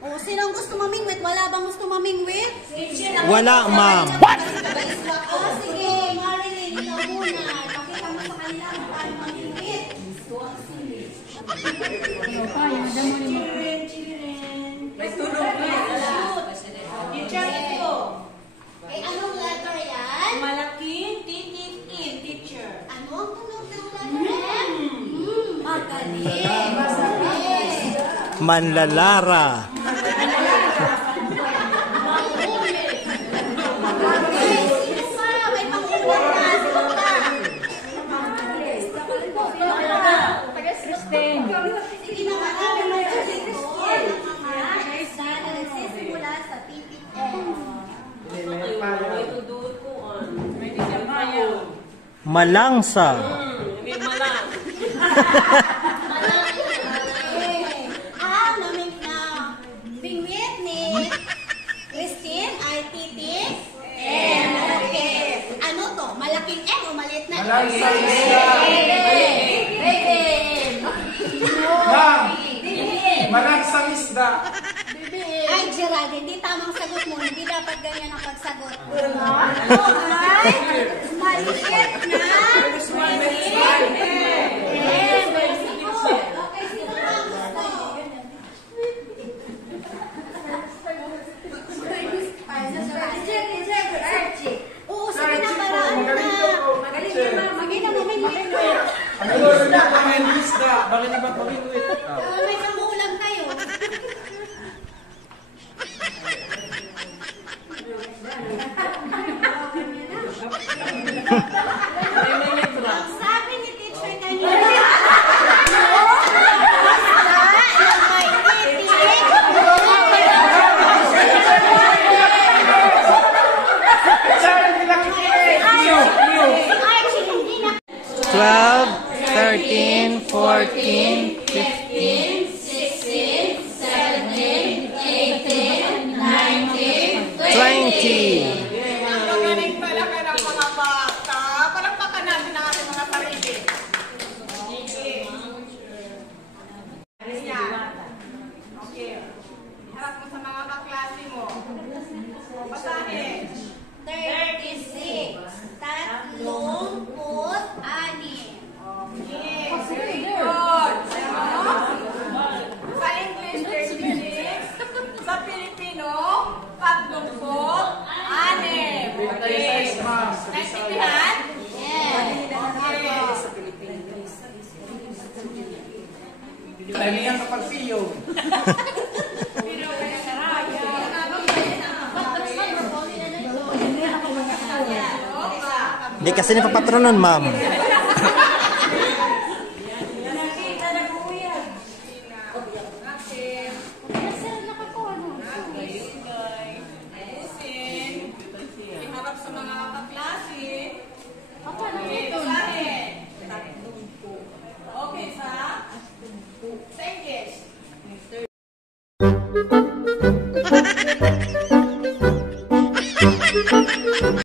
O, sinong gusto mamingwit? Wala bang gusto mamingwit? Wala, ma'am. What? O, sige, Marilyn, ikaw muna. Pakita mo sa kanila kung paano mamingwit. May tunog na. Teacher, ito. Eh, anong letter yan? Malaking titik in, teacher. Ano ang tunog ng letter M? Magaling. Manlalara. Malangsa. Ang naming na bingwit ni Christine ay titik M. Okay. Ano to? Malaking M o maliit na M? Malangsang isda. Ma'am, malangsang isda. Ay, Gerald, hindi tamang sagot mo. Hindi dapat ganyan ang pagsagot. Ano ay maliit na okay, sino ang gusto? Oo, sige na, paraan na. Magaling na, mamingwit na. Ano yun na kaming isda? Bakit na ba pamingwit? May pangulam kayo. Ang sabi ni teacher kanina, Archie, hindi na 12, 13, 14, 15, 16, 17, 18, 19, 20. Magaling pala ka ng mga bata. Parang baka natin ang ating mga sarili. Okay. Harap mo sa mga kaklase mo. Basahin. 36, 36. Okay. Very good. Sa English, 36. Sa Filipino, 36. Okay. Naintindihan? Yes. Tayo niyan sa pagsiyo. Hindi kasi napapatronon, ma'am.